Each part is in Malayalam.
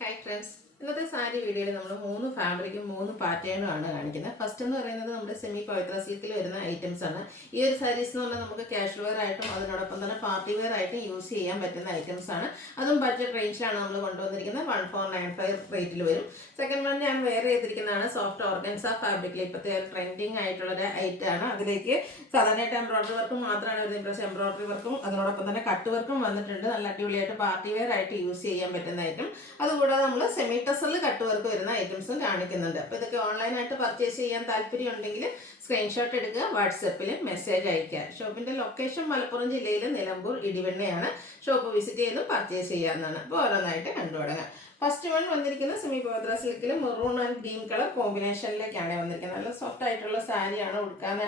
ഹായ് ഫ്രണ്ട്സ്, ഇന്നത്തെ സാരി വീഡിയോയിൽ നമ്മൾ 3 ഫാബ്രിക്കും 3 പാറ്റേണും ആണ് കാണിക്കുന്നത്. ഫസ്റ്റ് എന്ന് പറയുന്നത് നമ്മുടെ സെമി പവിത്ര സിൽക്കിൽ വരുന്ന ഐറ്റംസ് ആണ്. ഈ ഒരു സാരീസ് എന്ന് പറഞ്ഞാൽ നമുക്ക് കാഷ്വൽ വെയർ ആയിട്ടും അതിനോടൊപ്പം തന്നെ പാർട്ടി വെയർ ആയിട്ടും യൂസ് ചെയ്യാൻ പറ്റുന്ന ഐറ്റംസ് ആണ്. അതും ബഡ്ജറ്റ് റേഞ്ചിലാണ് നമ്മൾ കൊണ്ടുവന്നിരിക്കുന്നത്. 1495 റേറ്റിൽ വരും. സെക്കൻഡ് വൺ ഞാൻ വെയർ ചെയ്തിരിക്കുന്നതാണ് സോഫ്റ്റ് ഓർഗൻസ ഫാബ്രിക്കിൽ ഇപ്പോഴത്തെ ട്രെൻഡിങ് ആയിട്ടുള്ളൊരു ഐറ്റം ആണ്. അതിലേക്ക് സാധാരണയായിട്ട് എംബ്രോയിഡറി വർക്കും മാത്രമാണ് വരുന്നത്. പക്ഷേ എംബ്രോയിഡറി വർക്കും അതിനോടൊപ്പം തന്നെ കട്ട് വർക്കും വന്നിട്ടുണ്ട്. നല്ല അടിപൊളിയായിട്ട് പാർട്ടി വെയർ ആയിട്ട് യൂസ് ചെയ്യാൻ പറ്റുന്ന ഐറ്റം. അതുകൂടാതെ നമ്മൾ സെമി ടെസറിൽ കട്ട് വർക്ക് വരുന്ന ഐറ്റംസും കാണിക്കുന്നുണ്ട്. അപ്പോൾ ഇതൊക്കെ ഓൺലൈനായിട്ട് പർച്ചേസ് ചെയ്യാൻ താല്പര്യം ഉണ്ടെങ്കിൽ സ്ക്രീൻഷോട്ട് എടുക്കുക, വാട്സപ്പിൽ മെസ്സേജ് അയക്കുക. ഷോപ്പിന്റെ ലൊക്കേഷൻ മലപ്പുറം ജില്ലയിൽ നിലമ്പൂർ ഇടിവണ്ണയാണ്. ഷോപ്പ് വിസിറ്റ് ചെയ്തും പർച്ചേസ് ചെയ്യാവുന്നതാണ്. അപ്പോൾ ഓരോന്നായിട്ട് കണ്ടു തുടങ്ങാം. ഫസ്റ്റ് വൺ വന്നിരിക്കുന്ന സെമി പവിത്ര സിൽക്കിൽ മെറൂൺ ആൻഡ് ഗ്രീൻ കളർ കോമ്പിനേഷനിലേക്കാണ് വന്നിരിക്കുന്നത്. നല്ല സോഫ്റ്റ് ആയിട്ടുള്ള സാരിയാണ്. ഉടുക്കാൻ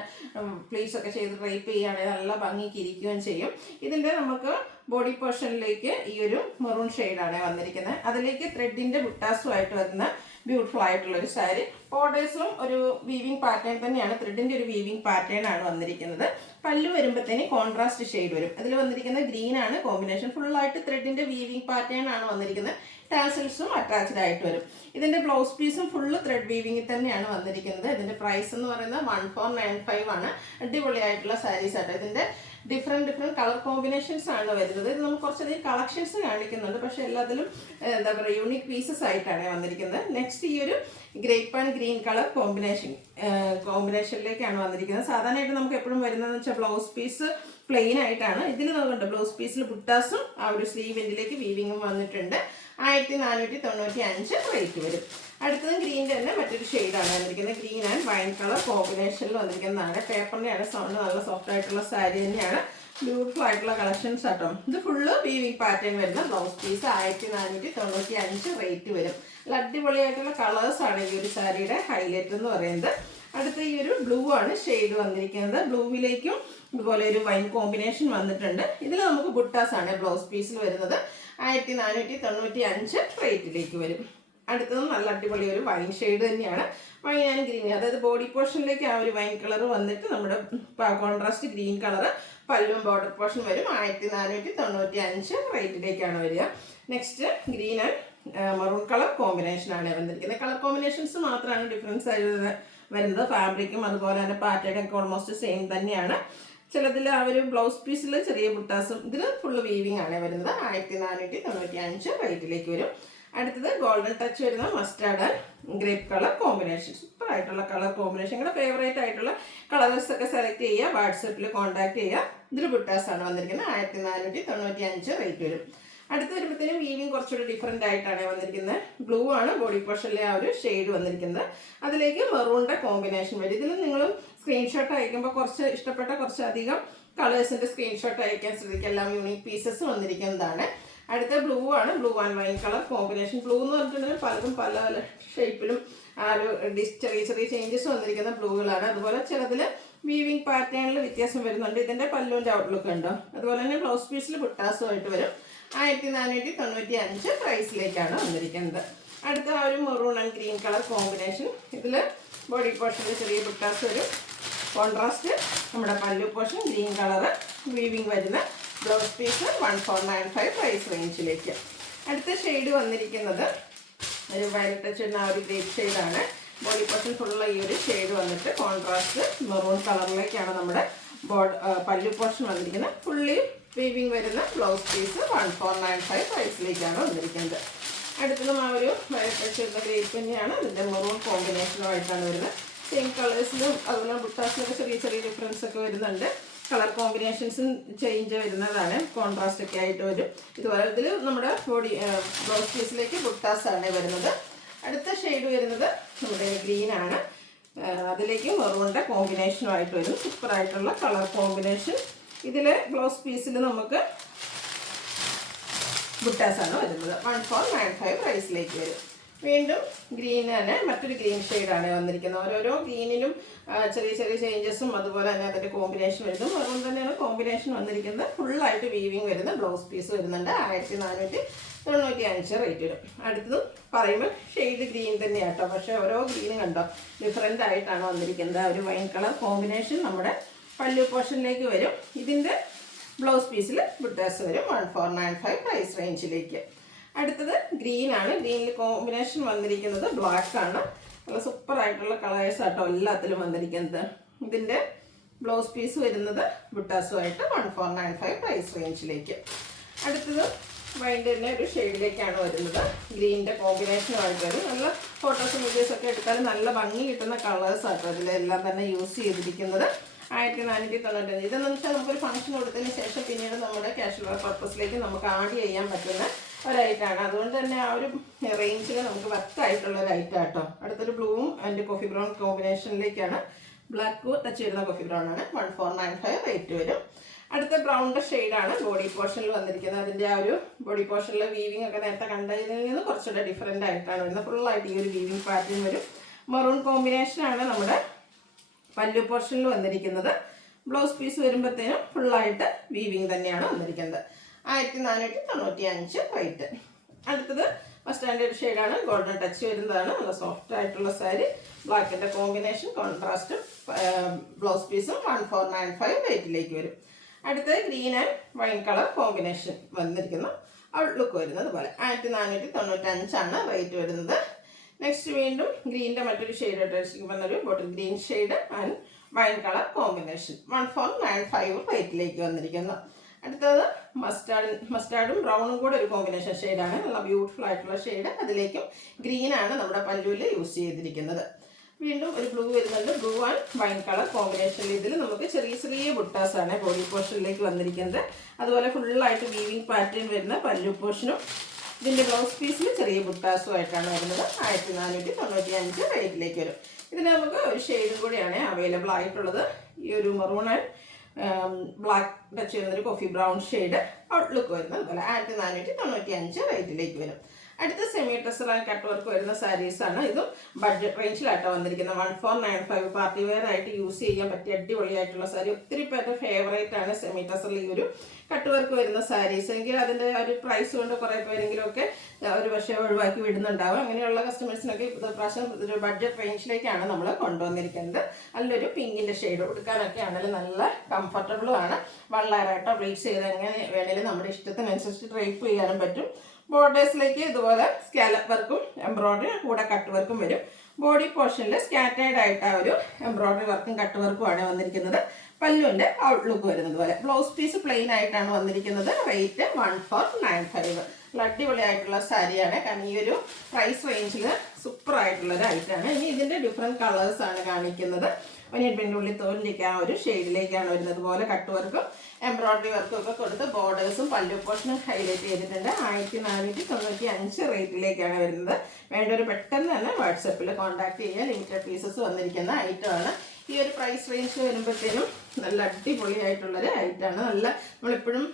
പ്ലീസ് ഒക്കെ ചെയ്ത് ഡ്രൈപ്പ് ചെയ്യുകയാണെങ്കിൽ നല്ല ഭംഗിക്ക് ഇരിക്കുകയും ചെയ്യും. ഇതിൻ്റെ നമുക്ക് ബോഡി പോർഷനിലേക്ക് ഈ ഒരു മെറൂൺ ഷെയ്ഡാണ് വന്നിരിക്കുന്നത്. അതിലേക്ക് ത്രെഡിൻ്റെ ബുട്ടാസുമായിട്ട് വരുന്ന ബ്യൂട്ടിഫുൾ ആയിട്ടുള്ള ഒരു സാരി. ബോർഡേഴ്സിലും ഒരു വീവിങ് പാറ്റേൺ തന്നെയാണ്. ത്രെഡിൻ്റെ ഒരു വീവിങ് പാറ്റേൺ ആണ് വന്നിരിക്കുന്നത്. പല്ലു വരുമ്പോഴത്തേന് കോൺട്രാസ്റ്റ് ഷെയ്ഡ് വരും. അതിൽ വന്നിരിക്കുന്ന ഗ്രീൻ ആണ് കോമ്പിനേഷൻ. ഫുള്ളായിട്ട് ത്രെഡിൻ്റെ വീവിങ് പാറ്റേൺ ആണ് വന്നിരിക്കുന്നത്. ടാസൽസും അറ്റാച്ച്ഡ് ആയിട്ട് വരും. ഇതിൻ്റെ ബ്ലൗസ് പീസും ഫുള്ള് ത്രെഡ് വീവിങ്ങിൽ തന്നെയാണ് വന്നിരിക്കുന്നത്. ഇതിൻ്റെ പ്രൈസ് എന്ന് പറയുന്നത് 1495 ആണ്. അടിപൊളിയായിട്ടുള്ള സാരീസ് ആട്ടോ. ഇതിൻ്റെ ഡിഫറെൻറ്റ് കളർ കോമ്പിനേഷൻസ് ആണ് വരുന്നത്. ഇത് നമുക്ക് കുറച്ചധികം കളക്ഷൻസ് കാണിക്കുന്നുണ്ട്. പക്ഷേ എന്താ പറയുക, യൂണിക് പീസസ് ആയിട്ടാണ് വന്നിരിക്കുന്നത്. നെക്സ്റ്റ് ഈ ഒരു ഗ്രേപ്പ് ആൻഡ് ഗ്രീൻ കളർ കോമ്പിനേഷനിലേക്കാണ് വന്നിരിക്കുന്നത്. സാധാരണയായിട്ട് നമുക്ക് എപ്പോഴും വരുന്നതെന്ന് വെച്ചാൽ ബ്ലൗസ് പീസ് പ്ലെയിൻ ആയിട്ടാണ്. ഇതിൽ നോക്കണ്ട ബ്ലൗസ് പീസിൽ ബുട്ടാസും ആ ഒരു സ്ലീവ് എൻഡിലേക്ക് വീവിങ്ങും വന്നിട്ടുണ്ട്. 1495 റേറ്റ് വരും. അടുത്തത് ഗ്രീൻ്റെ തന്നെ മറ്റൊരു ഷെയ്ഡാണ് വന്നിരിക്കുന്നത്. ഗ്രീൻ ആൻഡ് വൈൻ കളർ കോമ്പിനേഷനിൽ വന്നിരിക്കുന്നതാണ്. പേപ്പറിൻ്റെയാണ് സൗണ്ട്. നല്ല സോഫ്റ്റ് ആയിട്ടുള്ള സാരി തന്നെയാണ്. ബ്യൂട്ടിഫുൾ ആയിട്ടുള്ള കളക്ഷൻസ് ആട്ടോ. ഇത് ഫുള്ള് വീവിങ് പാറ്റേൺ വരുന്ന ബ്ലൗസ് പീസ്. 1495 റേറ്റ് വരും. നല്ല അടിപൊളിയായിട്ടുള്ള കളേഴ്സാണ് ഈ ഒരു സാരിയുടെ ഹൈലൈറ്റ് എന്ന് പറയുന്നത്. അടുത്ത ഈ ഒരു ബ്ലൂ ആണ് ഷെയ്ഡ് വന്നിരിക്കുന്നത്. ബ്ലൂവിലേക്കും ഇതുപോലെ ഒരു വൈൻ കോമ്പിനേഷൻ വന്നിട്ടുണ്ട്. ഇതിൽ നമുക്ക് ബുട്ടാസ് ആണ് ബ്ലൗസ് പീസിൽ വരുന്നത്. 1495 റേറ്റിലേക്ക് വരും. അടുത്തതും നല്ല അടിപൊളി ഒരു വൈൻ ഷെയ്ഡ് തന്നെയാണ്. വൈൻ ആൻഡ് ഗ്രീൻ, അതായത് ബോഡി പോർഷനിലേക്ക് ആ ഒരു വൈൻ കളർ വന്നിട്ട് നമ്മുടെ കോൺട്രാസ്റ്റ് ഗ്രീൻ കളർ പല്ലും ബോർഡർ പോർഷൻ വരും. 1495 റേറ്റിലേക്കാണ് വരിക. Next green and maroon colour കോമ്പിനേഷനാണ് വന്നിരിക്കുന്നത്. കളർ കോമ്പിനേഷൻസ് മാത്രമാണ് ഡിഫറൻസ് ആയിട്ട് വരുന്നത്. ഫാബ്രിക്കും അതുപോലെ തന്നെ പാറ്റേണും ഒക്കെ ഓൾമോസ്റ്റ് സെയിം തന്നെയാണ്. ചിലതിൽ ആ ഒരു ബ്ലൗസ് പീസിൽ ചെറിയ ബുട്ടാസും ഇതിൽ ഫുള്ള് വീവിങ് ആണ് വരുന്നത്. 1495 റേറ്റിലേക്ക് വരും. അടുത്തത് ഗോൾഡൻ ടച്ച് വരുന്ന mustard and grape colour combination. Super ആയിട്ടുള്ള കളർ കോമ്പിനേഷൻ. നിങ്ങളുടെ ഫേവറേറ്റ് ആയിട്ടുള്ള കളേഴ്സ് ഒക്കെ സെലക്ട് ചെയ്യുക, വാട്സപ്പിൽ കോൺടാക്ട് ചെയ്യുക. ഇതിൽ ബുട്ടാസാണ് വന്നിരിക്കുന്നത്. 1495 റേറ്റ് വരും. അടുത്ത് വരുമ്പോഴത്തേനും വീവിങ് കുറച്ചുകൂടി ഡിഫറെൻ്റ് ആയിട്ടാണ് വന്നിരിക്കുന്നത്. ബ്ലൂ ആണ് ബോഡി പോർഷനിലെ ആ ഒരു ഷെയ്ഡ് വന്നിരിക്കുന്നത്. അതിലേക്ക് മെറൂണിൻ്റെ കോമ്പിനേഷൻ വരും. ഇതിൽ നിങ്ങൾ സ്ക്രീൻഷോട്ട് അയക്കുമ്പോൾ ഇഷ്ടപ്പെട്ട കുറച്ചധികം കളേഴ്സിൻ്റെ സ്ക്രീൻഷോട്ട് അയക്കാൻ ശ്രദ്ധിക്കുക. എല്ലാം യൂണിക് പീസസ് വന്നിരിക്കുന്നതാണ്. അടുത്ത ബ്ലൂ ആണ്. Blue and wine colour combination. Blue എന്ന് പറഞ്ഞിട്ടുണ്ടെങ്കിൽ പലതും പല ഷേപ്പിലും ആ ഒരു ചെറിയ ചേഞ്ചസ് വന്നിരിക്കുന്ന ബ്ലൂകളാണ്. അതുപോലെ ചിലതിൽ വീവിങ് പാറ്റേണിൽ വ്യത്യാസം വരുന്നുണ്ട്. ഇതിൻ്റെ പല്ലുവിൻ്റെ ഔട്ട്ലുക്ക് ഉണ്ടോ. അതുപോലെ തന്നെ ബ്ലൗസ് പീസിൽ ബുട്ടാസുമായിട്ട് വരും. 1495 പ്രൈസിലേക്കാണ് വന്നിരിക്കുന്നത്. അടുത്ത ആ ഒരു maroon and green colour combination. ഇതിൽ ബോഡി പോർഷനിൽ ചെറിയ ബുട്ടാസ് വരും. കോൺട്രാസ്റ്റ് നമ്മുടെ പല്ലു പോർഷൻ ഗ്രീൻ കളർ വീവിങ് വരുന്ന ബ്ലൗസ് പീസ്. 1495 പ്രൈസ് റേഞ്ചിലേക്ക്. അടുത്ത ഷെയ്ഡ് വന്നിരിക്കുന്നത് ഒരു വയലറ്റ് ടച്ച് വരുന്ന ആ ഒരു ഗ്രേപ്പ് ഷെയ്ഡാണ്. ബോഡി പോർഷൻ ഫുള്ള ഈ ഒരു ഷെയ്ഡ് വന്നിട്ട് കോൺട്രാസ്റ്റ് മെറൂൺ കളറിലേക്കാണ് നമ്മുടെ പല്ലു പോർഷൻ വന്നിരിക്കുന്നത്. ഫുള്ളി വീവിങ് വരുന്ന ബ്ലൗസ് പീസ്. 1495 പ്രൈസിലേക്കാണ് വന്നിരിക്കുന്നത്. അടുത്തതും ആ ഒരു വയലറ്റ് ടച്ച് വരുന്ന ഗ്രേപ്പ് തന്നെയാണ്. ഇതിൻ്റെ മെറൂൺ കോമ്പിനേഷനുമായിട്ടാണ് വരുന്നത്. സെയിം കളേഴ്സിലും അതുപോലെ ബുട്ടാസിലൊക്കെ ചെറിയ ഡിഫറൻസ് ഒക്കെ വരുന്നുണ്ട്. കളർ കോമ്പിനേഷൻസും ചേഞ്ച് വരുന്നതാണ്. കോൺട്രാസ്റ്റ് ഒക്കെ ആയിട്ട് വരും. ഇതുപോലെ ഇതിൽ നമ്മുടെ ബ്ലൗസ് പീസിലേക്ക് ബുട്ടാസാണ് വരുന്നത്. അടുത്ത ഷെയ്ഡ് വരുന്നത് നമ്മുടെ ഗ്രീൻ ആണ്. അതിലേക്ക് മെറൂണിൻ്റെ കോമ്പിനേഷനുമായിട്ട് വരും. സൂപ്പറായിട്ടുള്ള കളർ കോമ്പിനേഷൻ. ഇതിൽ ബ്ലൗസ് പീസിൽ നമുക്ക് ബുട്ടാസാണ് വരുന്നത്. 1495 പ്രൈസിലേക്ക് വരും. വീണ്ടും ഗ്രീൻ തന്നെ മറ്റൊരു ഗ്രീൻ ഷെയ്ഡാണ് വന്നിരിക്കുന്നത്. ഓരോരോ ഗ്രീനിലും ചെറിയ ചേഞ്ചസും അതുപോലെ തന്നെ അതിൻ്റെ കോമ്പിനേഷൻ വരുന്നു. അതുകൊണ്ട് തന്നെയാണ് കോമ്പിനേഷൻ വന്നിരിക്കുന്നത്. ഫുള്ളായിട്ട് വീവിങ് വരുന്ന ബ്ലൗസ് പീസ് വരുന്നുണ്ട്. 1495 റേറ്റ് വരും. അടുത്തതും പറയുമ്പോൾ ഷെയ്ഡ് ഗ്രീൻ തന്നെയാണ് കേട്ടോ. പക്ഷേ ഓരോ ഗ്രീനും കണ്ടോ ഡിഫറെൻ്റ് ആയിട്ടാണ് വന്നിരിക്കുന്നത്. ഒരു വൈൻ കളർ കോമ്പിനേഷൻ നമ്മുടെ പല്ലു പോർഷനിലേക്ക് വരും. ഇതിൻ്റെ ബ്ലൗസ് പീസിൽ ബുട്ടാസ് വരും. 1495 പ്രൈസ് റേഞ്ചിലേക്ക്. അടുത്തത് ഗ്രീൻ ആണ്. ഗ്രീനിൽ കോമ്പിനേഷൻ വന്നിരിക്കുന്നത് ബ്ലാക്ക് ആണ്. നല്ല സൂപ്പർ ആയിട്ടുള്ള കളേഴ്സ് ആട്ടോ എല്ലാത്തിലും വന്നിരിക്കുന്നത്. ഇതിൻ്റെ ബ്ലൗസ് പീസ് വരുന്നത് ബുട്ടാസുമായിട്ട് 1495 പ്രൈസ് റേഞ്ചിലേക്ക്. അടുത്തത് വൈൻഡിൻ്റെ ഒരു ഷെയ്ഡിലേക്കാണ് വരുന്നത്. ഗ്രീനിൻ്റെ കോമ്പിനേഷനുമായിട്ട് വരും. നല്ല ഫോട്ടോസും വീഡിയോസൊക്കെ എടുത്താലും നല്ല ഭംഗി കിട്ടുന്ന കളേഴ്സ് ആട്ടോ ഇതിലെല്ലാം തന്നെ യൂസ് ചെയ്തിരിക്കുന്നത്. 1495. ഇതെന്ന് വെച്ചാൽ നമുക്കൊരു ഫംഗ്ഷൻ കൊടുത്തതിന് ശേഷം പിന്നീട് നമ്മുടെ കാഷ്വൽ വെയർ പർപ്പസിലേക്ക് നമുക്ക് ആഡ് ചെയ്യാൻ പറ്റുന്ന ഒരൈറ്റാണ്. അതുകൊണ്ട് തന്നെ ആ ഒരു റേഞ്ചിൽ നമുക്ക് വർക്കായിട്ടുള്ള ഒരു ഐറ്റം ആട്ടോ. അടുത്തൊരു ബ്ലൂവും ആൻഡ് കോഫി ബ്രൗൺ കോമ്പിനേഷനിലേക്കാണ്. ബ്ലാക്ക് ടച്ച് വരുന്ന കോഫി ബ്രൗൺ ആണ്. 1495 റേറ്റ് വരും. അടുത്ത ബ്രൗണിൻ്റെ ഷെയ്ഡാണ് ബോഡി പോർഷനിൽ വന്നിരിക്കുന്നത്. അതിൻ്റെ ആ ഒരു ബോഡി പോർഷനിലെ വീവിങ് ഒക്കെ നേരത്തെ കണ്ടതിൽ നിന്ന് കുറച്ചുകൂടെ ഡിഫറെൻ്റ് ആയിട്ടാണ് വരുന്നത്. ഫുള്ളായിട്ട് ഈ ഒരു വീവിങ് പാറ്റേൺ വരും. മെറൂൺ കോമ്പിനേഷനാണ് നമ്മുടെ പല്ലു പോർഷനിൽ വന്നിരിക്കുന്നത്. ബ്ലൗസ് പീസ് വരുമ്പോഴത്തേനും ഫുള്ളായിട്ട് വീവിങ് തന്നെയാണ് വന്നിരിക്കുന്നത്. 1495 റേറ്റ്. അടുത്തത് മസ്റ്റാൻഡ് ഒരു ഷെയ്ഡാണ്. ഗോൾഡൻ ടച്ച് വരുന്നതാണ്. നല്ല സോഫ്റ്റ് ആയിട്ടുള്ള സാരി. ബ്ലാക്കിൻ്റെ കോമ്പിനേഷൻ കോൺട്രാസ്റ്റും ബ്ലൗസ് പീസും 1495 റേറ്റിലേക്ക് വരും. അടുത്തത് green and wine colour combination വന്നിരിക്കുന്ന ഔട്ട്ലുക്ക് വരുന്നത് പോലെ 1495 റേറ്റ് വരുന്നത്. നെക്സ്റ്റ് വീണ്ടും ഗ്രീനിൻ്റെ മറ്റൊരു ഷെയ്ഡ് വന്നൊരു bottle green shade and wine colour combination 1495 റേറ്റിലേക്ക് വന്നിരിക്കുന്നു. അടുത്തത് മസ്റ്റാർഡും ബ്രൗണും കൂടെ ഒരു കോമ്പിനേഷൻ ഷെയ്ഡാണ്. നല്ല ബ്യൂട്ടിഫുൾ ആയിട്ടുള്ള ഷെയ്ഡ്. അതിലേക്കും ഗ്രീനാണ് നമ്മുടെ പല്ലുവിൽ യൂസ് ചെയ്തിരിക്കുന്നത്. വീണ്ടും ഒരു ബ്ലൂ വരുന്നുണ്ട്. ബ്ലൂ ആൻഡ് വൈൻ കളർ കോമ്പിനേഷനിൽ ഇതിൽ നമുക്ക് ചെറിയ ചെറിയ ബുട്ടാസാണ് ബോഡി പോർഷനിലേക്ക് വന്നിരിക്കുന്നത്. അതുപോലെ ഫുള്ളായിട്ട് വീവിങ് പാറ്റേൺ വരുന്ന പല്ലു പോർഷനും ഇതിൻ്റെ ബ്ലൗസ് പീസിൽ ചെറിയ ബുട്ടാസും ആയിട്ടാണ് വരുന്നത്. 1495 റേറ്റിലേക്ക് വരും. ഇതിന് നമുക്ക് ഒരു ഷെയ്ഡും കൂടിയാണ് അവൈലബിൾ ആയിട്ടുള്ളത്. ഈ ഒരു മെറൂൺ ആൻഡ് ബ്ലാക്ക് ടച്ച് വരുന്നൊരു കോഫി ബ്രൗൺ ഷെയ്ഡ് ഔട്ട്ലുക്ക് വരുന്നത് അതുപോലെ 1495 റേറ്റിലേക്ക് വരും. അടുത്ത semi tussar and cut work വരുന്ന സാരീസാണ്. ഇതും ബഡ്ജറ്റ് റേഞ്ചിലാട്ടോ വന്നിരിക്കുന്നത്. 1495 പാർട്ടി വെയർ ആയിട്ട് യൂസ് ചെയ്യാൻ പറ്റിയ അടിപൊളിയായിട്ടുള്ള സാരി. ഒത്തിരി പേരുടെ ഫേവറേറ്റ് ആണ് സെമി ടെസറിൽ ഈ ഒരു കട്ട് വർക്ക് വരുന്ന സാരീസ്. എങ്കിൽ അതിൻ്റെ ഒരു പ്രൈസ് കൊണ്ട് കുറേ പേരെങ്കിലും ഒക്കെ ഒരു പക്ഷേ ഒഴിവാക്കി വിടുന്നുണ്ടാവും. അങ്ങനെയുള്ള കസ്റ്റമേഴ്സിനൊക്കെ പ്രാവശ്യം ഒരു ബഡ്ജറ്റ് റേഞ്ചിലേക്കാണ് നമ്മൾ കൊണ്ടുവന്നിരിക്കുന്നത്. നല്ലൊരു പിങ്കിൻ്റെ ഷെയ്ഡ് കൊടുക്കാനൊക്കെ ആണെങ്കിലും നല്ല കംഫർട്ടബിളും ആണ്. 1 ലെയറായിട്ടോ ബ്ലീച്ച് ചെയ്ത് എങ്ങനെ വേണേലും നമ്മുടെ ഇഷ്ടത്തിനനുസരിച്ച് ഡ്രൈപ്പ് ചെയ്യാനും പറ്റും. ബോർഡേഴ്സിലേക്ക് ഇതുപോലെ സ്കാലപ്പ് വർക്കും എംബ്രോയ്ഡറി കൂടെ കട്ട് വർക്കും വരും. ബോഡി പോർഷനിൽ സ്കാറ്റേർഡ് ആയിട്ട് ആ ഒരു എംബ്രോയ്ഡറി വർക്കും കട്ട് വർക്കുമാണ് വന്നിരിക്കുന്നത്. പല്ലുവിൻ്റെ ഔട്ട്ലുക്ക് വരുന്നത് പോലെ. ബ്ലൗസ് പീസ് പ്ലെയിൻ ആയിട്ടാണ് വന്നിരിക്കുന്നത്. റേറ്റ് 1495. അടിപൊളിയായിട്ടുള്ള സാരിയാണ്. കാരണം ഈ ഒരു പ്രൈസ് റേഞ്ചിൽ സൂപ്പർ ആയിട്ടുള്ളൊരു ഐറ്റമാണ്. ഇനി ഇതിൻ്റെ ഡിഫറെൻറ്റ് കളേഴ്സാണ് കാണിക്കുന്നത്. ഒനിയൻ ഉള്ളി തോലിലേക്ക് ആ ഒരു ഷെയ്ഡിലേക്കാണ് വരുന്നത് പോലെ കട്ട് വർക്കും എംബ്രോയ്ഡറി വർക്കും ഒക്കെ കൊടുത്ത് ബോർഡേഴ്സും പല്ലു പോർഷനും ഹൈലൈറ്റ് ചെയ്തിട്ടുണ്ട്. 1495 റേറ്റിലേക്കാണ് വരുന്നത്. വേണ്ടൊരു പെട്ടെന്ന് തന്നെ വാട്സപ്പിൽ കോൺടാക്ട് ചെയ്യുക. ലിമിറ്റഡ് പീസസ് വന്നിരിക്കുന്ന ഐറ്റമാണ്. ഈ ഒരു പ്രൈസ് റേഞ്ച് വരുമ്പോഴത്തേനും നല്ല അടിപൊളിയായിട്ടുള്ളൊരു ഐറ്റമാണ്. നല്ല നമ്മളിപ്പോഴും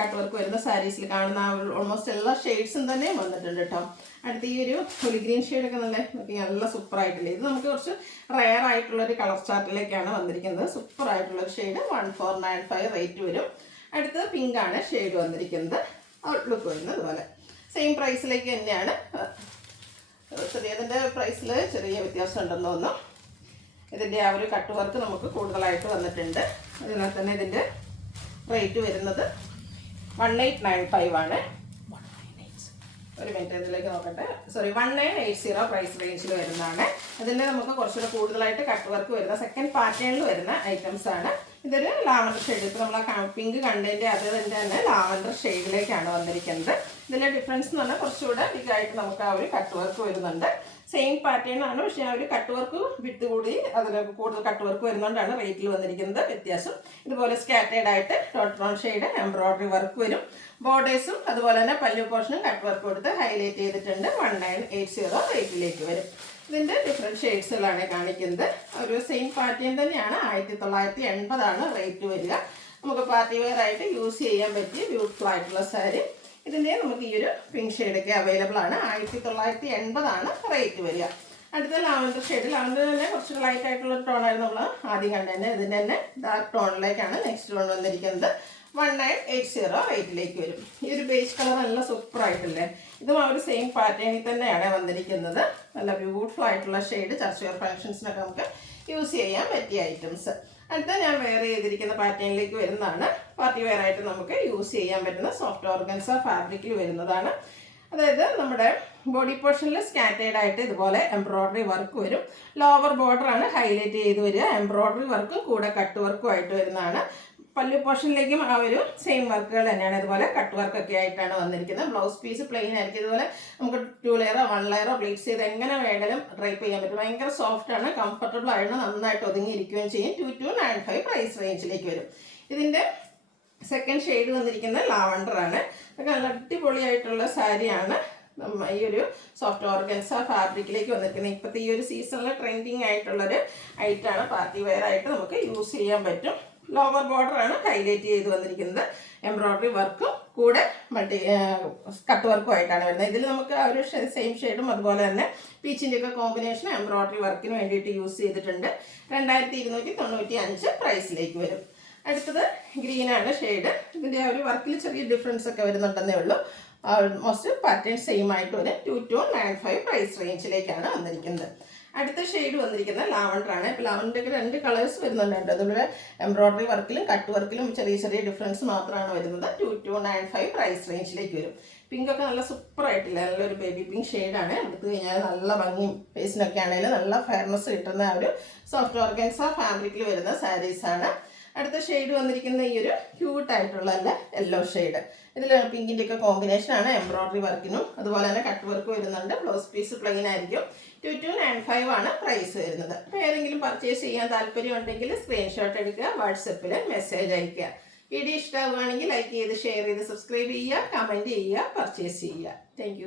കട്ട് വർക്ക് വരുന്ന സാരീസിൽ കാണുന്ന ആ ഒരു ഓൾമോസ്റ്റ് എല്ലാ ഷെയ്ഡ്സും തന്നെ വന്നിട്ടുണ്ട് കേട്ടോ. അടുത്ത ഈ ഒരു ഒലി ഗ്രീൻ ഷെയ്ഡൊക്കെ നല്ല സൂപ്പറായിട്ടില്ലേ. ഇത് നമുക്ക് കുറച്ച് റെയർ ആയിട്ടുള്ളൊരു കളർ ചാർട്ടിലേക്കാണ് വന്നിരിക്കുന്നത്. സൂപ്പറായിട്ടുള്ളൊരു ഷെയ്ഡ് 1495 റേറ്റ് വരും. അടുത്തത് പിങ്ക് ആണ് ഷെയ്ഡ് വന്നിരിക്കുന്നത്. ഔട്ട്ലുക്ക് വരുന്നത് അതുപോലെ സെയിം പ്രൈസിലേക്ക് തന്നെയാണ്. ചെറിയതിൻ്റെ പ്രൈസിൽ ചെറിയ വ്യത്യാസം ഉണ്ടെന്ന് തോന്നുന്നു. ഇതിൻ്റെ ആ ഒരു കട്ട് വർക്ക് നമുക്ക് കൂടുതലായിട്ട് വന്നിട്ടുണ്ട്. അതിനാൽ തന്നെ ഇതിൻ്റെ റേറ്റ് വരുന്നത് 1895 ആണ്. ഒരു മിനിറ്റ് ഇതിലേക്ക് നോക്കട്ടെ. 1980 പ്രൈസ് റേഞ്ചിൽ വരുന്നതാണ്. അതിൻ്റെ നമുക്ക് കുറച്ചുകൂടെ കൂടുതലായിട്ട് കട്ട് വർക്ക് വരുന്ന സെക്കൻഡ് പാറ്റേണിൽ വരുന്ന ഐറ്റംസ് ആണ്. ഇതൊരു ലാവൻഡർ ഷെയ്ഡ്. ഇപ്പോൾ നമ്മൾ ആ പിങ്ക് കണ്ടതിൻ്റെ അതിൻ്റെ തന്നെ ലാവൻഡർ ഷെയ്ഡിലേക്കാണ് വന്നിരിക്കുന്നത്. ഇതിൻ്റെ ഡിഫറൻസ് എന്ന് പറഞ്ഞാൽ കുറച്ചുകൂടെ ബിഗായിട്ട് നമുക്ക് ആ ഒരു കട്ട് വർക്ക് വരുന്നുണ്ട്. സെയിം പാറ്റേൺ ആണ്, പക്ഷേ ആ ഒരു കട്ട് വർക്ക് വിട്ട് കൂടി അതിന് കൂടുതൽ കട്ട് വർക്ക് വരുന്നതുകൊണ്ടാണ് റേറ്റിൽ വന്നിരിക്കുന്നത് വ്യത്യാസം. ഇതുപോലെ സ്കാറ്റേഡ് ആയിട്ട് dot brown shade embroidery work വരും. ബോർഡേഴ്സും അതുപോലെ തന്നെ പല്ലു പോർഷനും കട്ട് വർക്ക് കൊടുത്ത് ഹൈലൈറ്റ് ചെയ്തിട്ടുണ്ട്. 1980 റേറ്റിലേക്ക് വരും. ഇതിൻ്റെ ഡിഫറെൻറ്റ് ഷെയ്ഡ്സുകളാണ് കാണിക്കുന്നത്. ഒരു സെയിം പാറ്റേൺ തന്നെയാണ്. 1980 റേറ്റ് വരിക. നമുക്ക് പാർട്ടി വെയർ ആയിട്ട് യൂസ് ചെയ്യാൻ പറ്റിയ ബ്യൂട്ടിഫുൾ ആയിട്ടുള്ള സാരി. ഇതിൻ്റെ നമുക്ക് ഈ ഒരു പിങ്ക് ഷെയ്ഡൊക്കെ അവൈലബിൾ ആണ്. 1980 റേറ്റ് വരിക. അടുത്ത ലാവൻഡർ ഷെയ്ഡ്. ലാവൻഡർ തന്നെ കുറച്ച് ലൈറ്റ് ആയിട്ടുള്ള ടോണായിരുന്നു നമ്മൾ ആദ്യം കണ്ടത്. ഇതിൻ്റെ തന്നെ ഡാർക്ക് ടോണിലേക്കാണ് നെക്സ്റ്റ് ടോൺ വന്നിരിക്കുന്നത്. 1980 റേറ്റിലേക്ക് വരും. ഈ ഒരു ബേസ് കളർ നല്ല സൂപ്പർ ആയിട്ടില്ലേ. ഇതും ആ ഒരു സെയിം പാറ്റേണിൽ തന്നെയാണ് വന്നിരിക്കുന്നത്. നല്ല ബ്യൂട്ടിഫുൾ ആയിട്ടുള്ള ഷെയ്ഡ്. ചർച്ച് വെയർ ഫങ്ഷൻസിനൊക്കെ നമുക്ക് യൂസ് ചെയ്യാൻ പറ്റിയ ഐറ്റംസ്. അടുത്ത ഞാൻ വെയർ ചെയ്തിരിക്കുന്ന പാറ്റേണിലേക്ക് വരുന്നതാണ്. പാർട്ടി വെയർ ആയിട്ട് നമുക്ക് യൂസ് ചെയ്യാൻ പറ്റുന്ന സോഫ്റ്റ് ഓർഗൻസ ഫാബ്രിക്കിൽ വരുന്നതാണ്. അതായത് നമ്മുടെ ബോഡി പോർഷനിൽ സ്കാറ്റേഡ് ആയിട്ട് ഇതുപോലെ എംബ്രോയ്ഡറി വർക്ക് വരും. ലോവർ ബോർഡർ ആണ് ഹൈലൈറ്റ് ചെയ്ത് വരിക. എംബ്രോയ്ഡറി വർക്കും കൂടെ കട്ട് വർക്കും ആയിട്ട് വരുന്നതാണ്. പല്ലു പോർഷനിലേക്കും ആ ഒരു സെയിം വർക്കുകൾ തന്നെയാണ്. ഇതുപോലെ കട്ട് വർക്കൊക്കെ ആയിട്ടാണ് വന്നിരിക്കുന്നത്. ബ്ലൗസ് പീസ് പ്ലെയിൻ ആയിരിക്കും. ഇതുപോലെ നമുക്ക് 2 ലെയറോ 1 ലെയറോ പ്ലേറ്റ്സ് ചെയ്ത് എങ്ങനെ വേണമെങ്കിലും ഡ്രൈപ്പ് ചെയ്യാൻ പറ്റും. ഭയങ്കര സോഫ്റ്റ് ആണ്, കംഫർട്ടബിൾ ആണ്, നന്നായിട്ട് ഒതുങ്ങിയിരിക്കുകയും ചെയ്യും. 2295 പ്രൈസ് റേഞ്ചിലേക്ക് വരും. ഇതിൻ്റെ സെക്കൻഡ് ഷെയ്ഡ് വന്നിരിക്കുന്നത് ലാവണ്ടർ ആണ്. ഇതൊക്കെ നല്ല അടിപൊളിയായിട്ടുള്ള സാരിയാണ്. ഈ ഒരു സോഫ്റ്റ് ഓർഗൻസ ഫാബ്രിക്കിലേക്ക് വന്നിരിക്കുന്നത് ഇപ്പോഴത്തെ ഈ ഒരു സീസണിൽ ട്രെൻഡിങ് ആയിട്ടുള്ളൊരു ഐറ്റമാണ്. പാർട്ടി വെയർ ആയിട്ട് നമുക്ക് യൂസ് ചെയ്യാൻ പറ്റും. ലോവർ ബോർഡർ ആണ് ഹൈലൈറ്റ് ചെയ്ത് വന്നിരിക്കുന്നത്. എംബ്രോയ്ഡറി വർക്കും കൂടെ കട്ട് വർക്കും ആയിട്ടാണ് വരുന്നത്. ഇതിൽ നമുക്ക് ആ ഒരു സെയിം ഷെയ്ഡും അതുപോലെ തന്നെ പീച്ചിൻ്റെ ഒക്കെ കോമ്പിനേഷൻ എംബ്രോയ്ഡറി വർക്കിന് വേണ്ടിയിട്ട് യൂസ് ചെയ്തിട്ടുണ്ട്. 2295 പ്രൈസിലേക്ക് വരും. അടുത്തത് ഗ്രീനാണ് ഷെയ്ഡ്. ഇതിൻ്റെ ആ ഒരു വർക്കിൽ ചെറിയ ഡിഫറൻസ് ഒക്കെ വരുന്നുണ്ടെന്നേ ഉള്ളൂ. ഓൾമോസ്റ്റ് പാറ്റേൺ സെയിം ആയിട്ട് വരും. 2295 പ്രൈസ് റേഞ്ചിലേക്കാണ് വന്നിരിക്കുന്നത്. അടുത്ത ഷെയ്ഡ് വന്നിരിക്കുന്നത് ലാവണ്ടർ ആണ്. ഇപ്പോൾ ലാവണ്ടറിൻ്റെ 2 കളേഴ്സ് വരുന്നുണ്ട്. അതുപോലെ എംബ്രോയ്ഡറി വർക്കിലും കട്ട് വർക്കിലും ചെറിയ ചെറിയ ഡിഫറൻസ് മാത്രമാണ് വരുന്നത്. 2295 പ്രൈസ് റേഞ്ചിലേക്ക് വരും. പിങ്ക് ഒക്കെ നല്ല സൂപ്പർ ആയിട്ടില്ല, നല്ലൊരു ബേബി പിങ്ക് ഷെയ്ഡാണ്. എടുത്തു കഴിഞ്ഞാൽ നല്ല ഭംഗിയും ഫേസിനൊക്കെ ആണെങ്കിലും നല്ല ഫെയർനെസ് കിട്ടുന്ന ഒരു സോഫ്റ്റ് ഓർഗൻസ ഫാബ്രിക്കിൽ വരുന്ന സാരീസാണ്. അടുത്ത ഷെയ്ഡ് വന്നിരിക്കുന്ന ഈ ഒരു ക്യൂട്ടായിട്ടുള്ള യെല്ലോ ഷെയ്ഡ്. ഇതിൽ പിങ്കിൻ്റെ ഒക്കെ കോമ്പിനേഷനാണ്. എംബ്രോയ്ഡറി വർക്കിനും അതുപോലെ തന്നെ കട്ട് വർക്ക് വരുന്നുണ്ട്. ബ്ലൗസ് പീസ് പ്ലെയിൻ ആയിരിക്കും. 2295 ആണ് പ്രൈസ് വരുന്നത്. അപ്പോൾ ഏതെങ്കിലും പർച്ചേസ് ചെയ്യാൻ താല്പര്യം ഉണ്ടെങ്കിൽ സ്ക്രീൻഷോട്ട് എടുക്കുക, വാട്സപ്പിൽ മെസ്സേജ് അയയ്ക്കുക. വീഡിയോ ഇഷ്ടമാവുകയാണെങ്കിൽ ലൈക്ക് ചെയ്ത് ഷെയർ ചെയ്ത് സബ്സ്ക്രൈബ് ചെയ്യുക, കമൻറ്റ് ചെയ്യുക, പർച്ചേസ് ചെയ്യുക. താങ്ക്